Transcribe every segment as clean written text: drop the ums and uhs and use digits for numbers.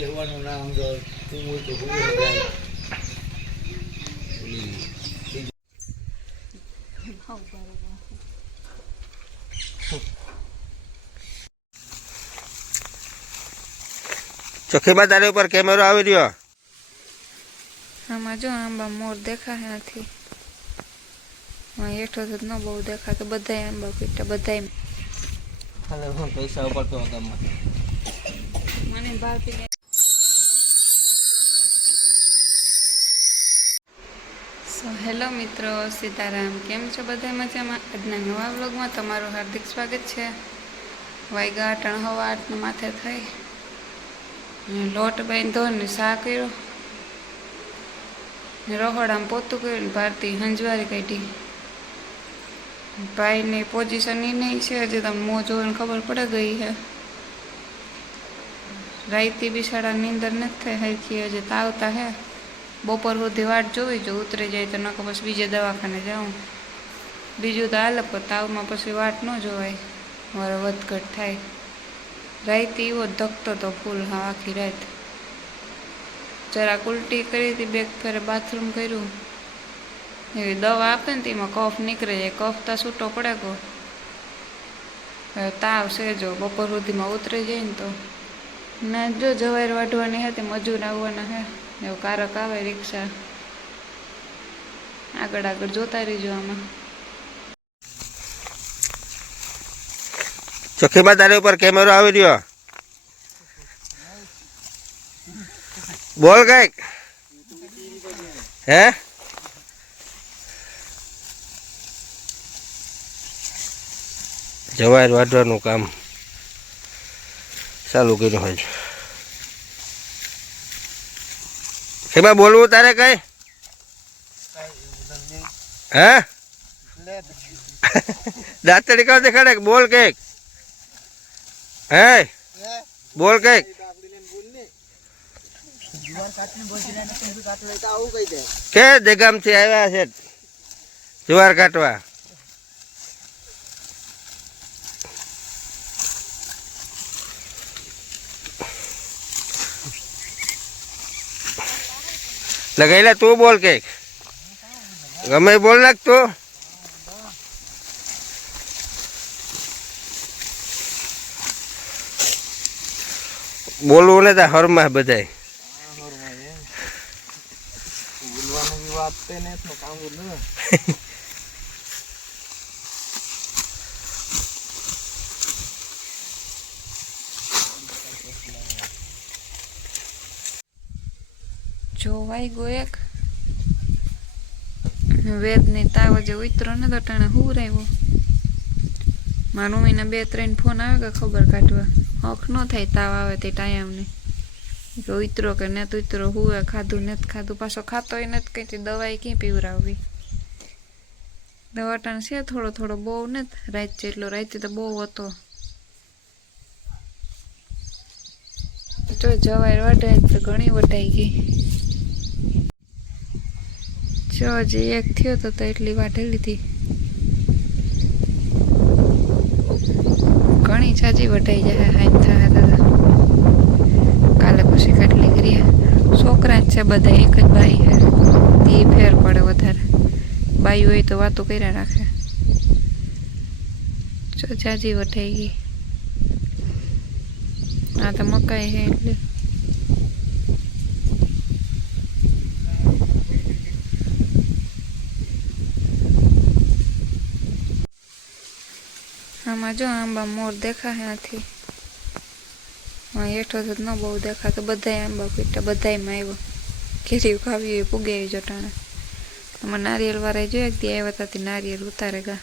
બેહવાનું ના અંદર તું હોય તો ભૂલી જાય. ચોખીમાં તારી ઉપર કેમેરો આવી રહ્યો. આમાં જો આંબા મોર દેખાય નથી. હેઠો તો ન બહુ દેખાતો. બધાય આંબા પીટા બધાય. હાલે હું પૈસા ઉપાડતો ગામમાં. મને બહાર પીને હેલો મિત્રો, સીતારામ. કેમ છો બધા મજામાં? આજના નવા વ્લોગમાં તમારું હાર્દિક સ્વાગત છે. વાગ્યા 8:15 માથે થઈ. લોટ બાંધ્યો ને શા કર્યો, રહોડામાં પોતું કર્યું ને ભારતી હંજવારી કાઢી. ભાઈની પોઝિશન એ નહીં છે, હજી તમને મોં જોઈને ખબર પડે ગઈ છે. રાઈતી બિસાડા નીંદર નથી થઈ હરખી, હજી તાવતા હે. બપોર સુધી વાટ જોવી, જો ઉતરી જાય તો નકો પછી બીજે દવાખાને જાઉં. બીજું તો હાલે, પણ તાવમાં પછી વાટ ન જોવાય, મારે વધઘટ થાય. રાઈતી એવો ધકતો તો ફૂલ, હા આખી રાત. જરાક ઉલટી કરી હતી, બેગ ફેરે બાથરૂમ કર્યું. એવી દવા આપે ને તેમાં કફ નીકળી જાય, કફ તો છૂટો પડે ગો. તાવ છે જો બપોર સુધીમાં ઉતરી જાય ને તો. ના જો જવાર વાઢવાની હતી, મજૂર આવવાના હે, એવું કારક આવે રિક્ષા. આગળ આગળ જોતા રહીજો આમાં. ચોખીમાં તારી ઉપર કેમેરો આવી રહ્યો. બોલ કઈક. હે જવાય વાઢવાનું કામ ચાલુ કર્યું હોય. એમાં બોલવું તારે કઈ? હે દાંતડી કાવ દેખાડે, બોલ કઈક. હે બોલ કઈક. કે દેગામ થી આવ્યા છે જુવાર કાટવા. લગાઈલા તું બોલ કઈક, ગમે બોલ નાખ તું. બોલવું ને તા હરમાં બધાય. જોવાઈ ગયો એક વેદની તાવ જે ઉતરો ને તો ટાણે હુરાવ્યો. મારા મમ્મીના 2-3 ફોન આવે કે ખબર કાઢવા. હક ન થાય તાવ આવે તે ટાઈમને કે ઉતરો કે ને ઉતરો, હુએ ખાધું નથી ખાધું, પાછો ખાતો એ નથી કઈ. દવાઈ ક્યાં પીવરાવવી? દવા ટાણ છે થોડો થોડો, બહુ નથી રાત જેટલો. રાતે તો બહુ હતો. જો જવાય વઢાય તો ઘણી વઢાઈ ગઈ. જો હજી એક થયો તો એટલી વાઢી લીધી. ઘણી જાજી વઢાઈ જાય. હાથ થાય દાદા કાલે પછી કેટલી કરીએ. છોકરા જ છે બધા, એક જ બાઈ છે, એ ફેર પડે વધારે. બાઈ હોય તો વાતો કર્યા રાખે. જો જાજી વઢાઈ ગઈ. આ તો મકાઈ છે એટલે. આમાં જો આંબા મોર દેખાય નથી. હેઠો તો ન બહુ દેખાતો. બધાય આંબા પીટા બધાયમાં આવ્યો. ઘેરી ખાવી હોય પૂગે આવી જટાણે. આમાં નારિયેલ વાળા જો એક દી આવ્યા હતા, નારિયેલ ઉતારે ગા.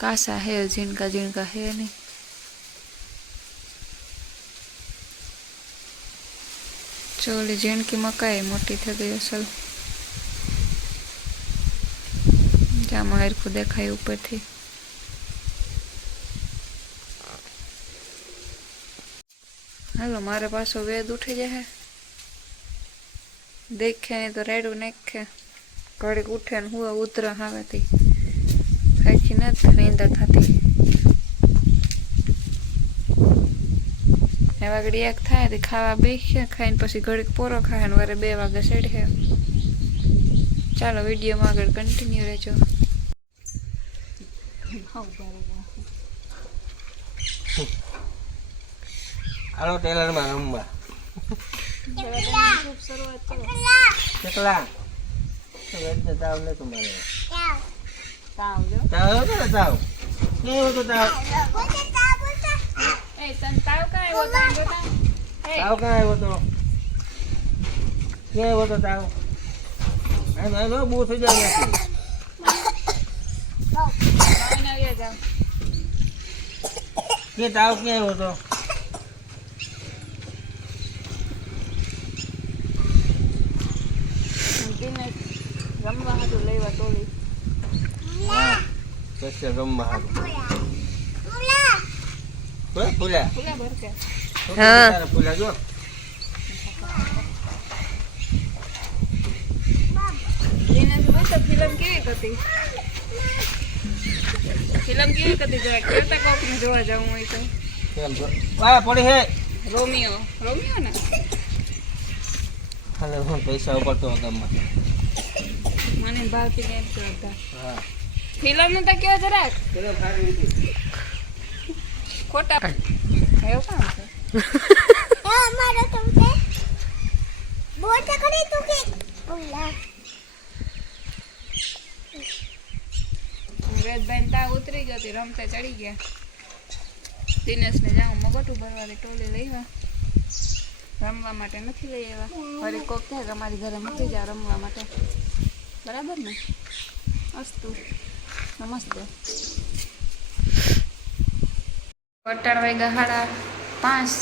કાસા હે, ઝીણકા ઝીણકા હે નહીં. ચોલી ઝીણકી મકાઈ મોટી થઈ ગઈ અસલ. જામાં હરખું દેખાય ઉપરથી. હાલો મારે પાછો વેદ ઉઠી જાય. દેખે નહીં તો રેડું નાખે. ઘડીક ઉઠે ને હુએ ઉતરા હાવેથી ખાખી નથી નીંદર થતી. ને વાગડી 1 થાય તો ખાવા બેસે, ખાઈને પછી ઘડીક પોરો ખાય ને વારે 2 વાગે ચડે. ચાલો વિડીયોમાં આગળ કન્ટિન્યુ રહેજો. હાલો ટેલરમાં રમવા. કેટલા તાવ ને તમારે તાવ કેવો તો તાવ આવ્યો તો કેવો તો તાવ બહુ થઈ જાય કે તાવ ક્યાં આવ્યો તો રમવા હતું લેવા ટોલી રમવા હારું ફૂલા ફૂલા ભરકે ફૂલા જો ફિલ્મ કેવી હતી જરા કેતા કોકને જોવા જવું હોય તો પડી હે રોમિયો ને હાલે હું પૈસા ઉપડતો ગામમાં મને ભાવતી ને જોતા હા ફિલ્મ નું તો કેવો જરાક ચલો સારી રીતે ખોટા એવું કામ છે અમારો તો છે બોટ કરી તું કે બોલા વેદભાઈ તાવ ઉતરી ગયો રમતા ચડી ગયા. દિનેશને જાઉં મગટું ભરવાની ટોલી લઈવા રમવા માટે નથી લઈ આવ્યા. ફરી કોક થાય અમારી ઘરે મૂકી જા રમવા માટે. બરાબર ને? અસ્તુ નમસ્તે. 4:30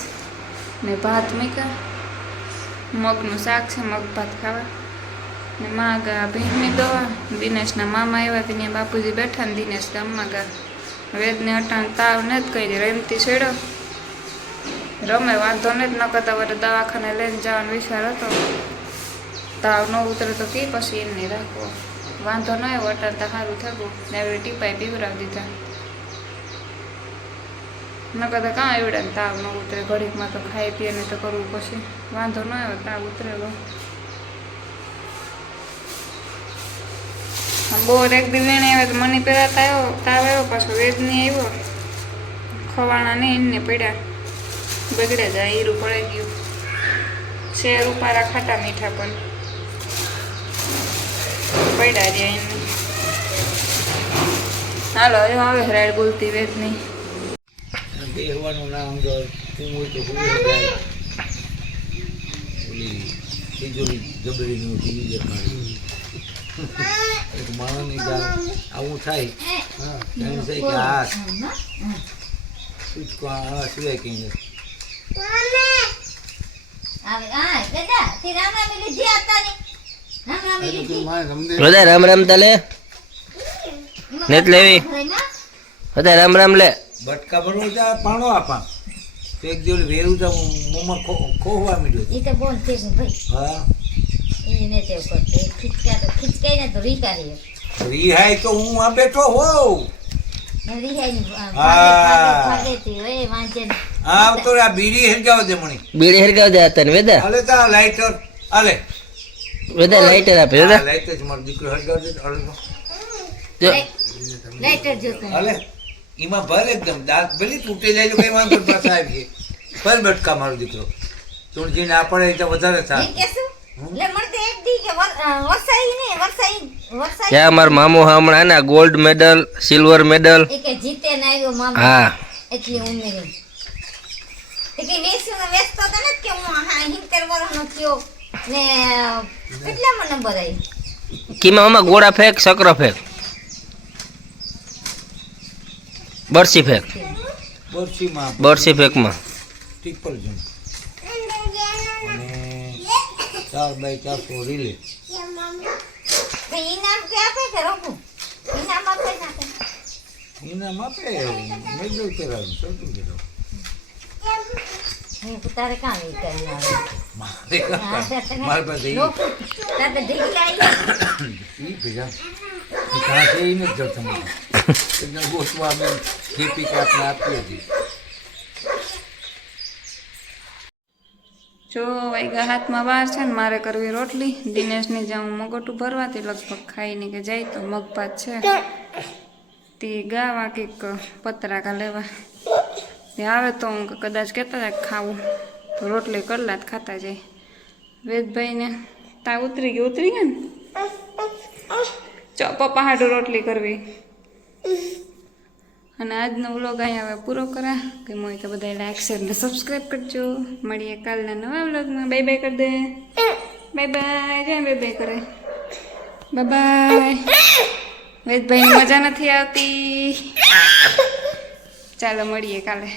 ને ભાત મૂક્યા. મગનું શાક છે, મગ ભાત ખાવા ને માં ગા ભીંની દવા. દિનેશના મામા આવ્યા તેને બાપુજી બેઠા ને દિનેશ ગામમાં ગા. વેદને અટાણ તાવ ને જ કરી રમતી છેડ્યો રમે વાંધો ને જ ન કરતા વડે દવાખાને લઈને જવાનો વિચાર હતો. તાવ ન ઉતરે તો કે પછી એમ નહીં રાખવો. વાંધો ન આવ્યો અટાણ તો સારું થયું ને એવી ટીપાઈ પીવરાવી દીધા. ન કરતા કાં એવડા ને તાવ ન ઉતરે ઘડીકમાં તો ખાઈ પીએ ને તો કરવું પછી વાંધો ન આવ્યો તાવ ઉતરેલો. બોર એક દી લઈને આવ્યો તો મને પેલા તાવ આવ્યો પાછો વેદની આવ્યો. ખવાણા ને એને પડ્યા બગડે જાય હીરું પડી ગયું. શેર ઉપારા ખાટા મીઠા પણ પડ્યા રહ્યા એને. હાલો હવે રાઈડ બોલતી વેદની બેહવાનું નામ જો તું હોય તો ભૂલી જાય ઓલી તિજોરી જબરીની ટીવી દેખાડી એક માણસની ગાલ આવું થાય એમ છે કે આ કુછ આ સિવાય કંઈ નથી. બધા રામ રામ તલે નેત લેવી બધા રામ રામ લે બટકા ભરવું ત્યાં પાણો આપા તો એક દિવસ વેરું તો મોમાં ખોવા મીડ્યો એ તો બોલ છે ભાઈ હા એને તે કરતે ખીચકાઈને તો રીકારી રિહાય તો હું આ બેઠો હોઉં રીહાઈ ભાગેતી ઓય વાંચે હા તો આ બીડી હેરગાવ દે મણી બીડી હરગાવ દે તને વેદા હાલે તા લાઇટર હાલે વેદા લાઈટર આપે વેદા લાઇટર જ મારો દીકરો હરગાવ દે હાલે જો લાઈટર જોતો હાલે એમાં ભર એકદમ દાંત ભલે તૂટી જાય તો કઈ વાંધો નહીં, પાછા આવીએ ભર બટકા મારો દીકરો ચૂંટજી ના પડે તો વધારે એ સારું. કેસું લે મળતે એક દી કે વરસાઈ ને વરસાઈ ત્યાં મારા મામુ હમણાં ને ગોલ્ડ મેડલ સિલ્વર મેડલ એ કે જીતે ને આવ્યો મામા હા એટલી ઉમેરી તે કે વેચતો તો ને કે હું 70 વર્ષનો થયો ને કેટલામાં નંબર આવી કીમાં મામા ગોળા ફેંક સકરો ફેંક બરસી ફેંક બરસીમાં બરસી ફેંકમાં ટીપર જમ અને 4x400 રીલે તો ઇનામ કે આપે કે રોકું ઇનામ આપે નાખે ઇનામ આપે મેડલ કરાવી સૌથી કરાવ હું તારે કામ ઈ કરી મારી પાસે તારે ઢીકી આવી ઈ ભેગા ત્યાં છે ઈ નથી જતો મને એકદમ ગોઠવા અમે ખેતી કાપને આપી હતી જો વાગ્યા હાથમાં વાર છે ને મારે કરવી રોટલી. દિનેશને જાઉં મગોટું ભરવાથી લગભગ ખાઈને કે જાય તો મગભાત છે તે ગાવા કંઈક પતરાકા લેવા તે આવે તો હું કદાચ કહેતા હતા ખાવું તો રોટલી કરલા જ ખાતા જાય. વેદભાઈને તા ઉતરી ગયા ને પપ્પા હાટું રોટલી કરવી. અને આજનો વ્લોગ અહીંયા હવે પૂરો કરા. કે મોય તો બધા લાઈક શેર ને સબસ્ક્રાઈબ કરજો. મળીએ કાલના નવા વ્લોગમાં. બાય બાય કરી દે. Bye bye. જાય બાય બાય કરે. Bye bye. વેદભાઈની મજા નથી આવતી. ચાલો મળીએ કાલે.